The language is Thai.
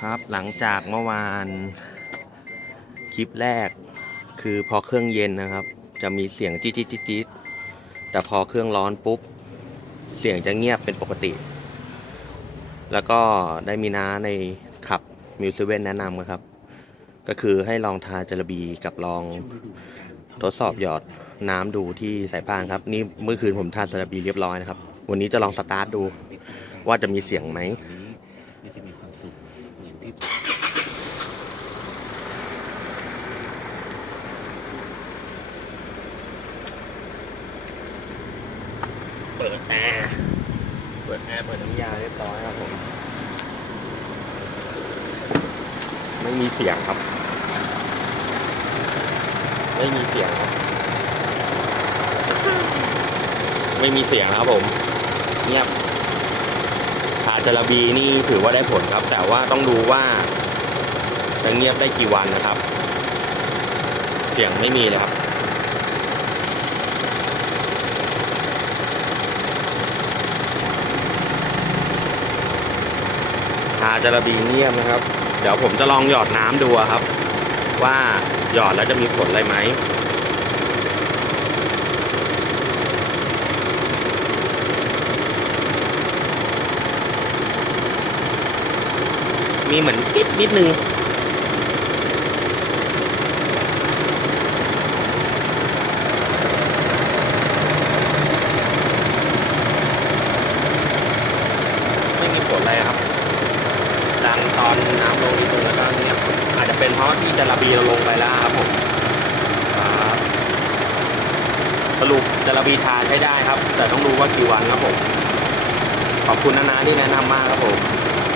ครับหลังจากเมื่อวานคลิปแรก คือพอเครื่องเย็นนะครับ จะมีเสียงจี๊ดจี๊ดจี๊ดจี๊ดแต่พอเครื่องร้อนปุ๊บ เสียงจะเงียบเป็นปกติ แล้วก็ได้มีน้าในขับมิวซิเว่นแนะนำนะครับ ก็คือให้ลองทาจระบีกับลองทดสอบหยอดน้ำดูที่สายพานครับ นี่เมื่อคืนผมทาจระบีเรียบร้อยนะครับ วันนี้จะลองสตาร์ทดูว่าจะมีเสียงไหม จะมีความสุขอย่างที่เปิดแอร์เปิดแอร์เปิดน้ำยาเรียบร้อยครับผม ไม่มีเสียงครับ ไม่มีเสียงครับ ไม่มีเสียงนะครับผม เงียบ จาระบีนี่ถือว่าได้ผลครับ แต่ว่าต้องดูว่าจะเงียบได้กี่วันนะครับ เสียงไม่มีเลยครับทาจาระบีเงียบนะครับ เดี๋ยวผมจะลองหยอดน้ำดูครับ ว่าหยอดแล้วจะมีผลอะไรไหม มีเหมือนกิ๊บนิดนึงไม่มีผลอะไรครับ ดังตอนน้ำลงนิดนึงแล้วก็เงียอาจจะเป็นเพราะที่จะระบีเราลงไปแล้วครับผมสรุปจะระบีทานใช้ได้ครับ แต่ต้องดูว่ากี่วันครับผม ขอบคุณนะนะที่แนะนำมากครับผม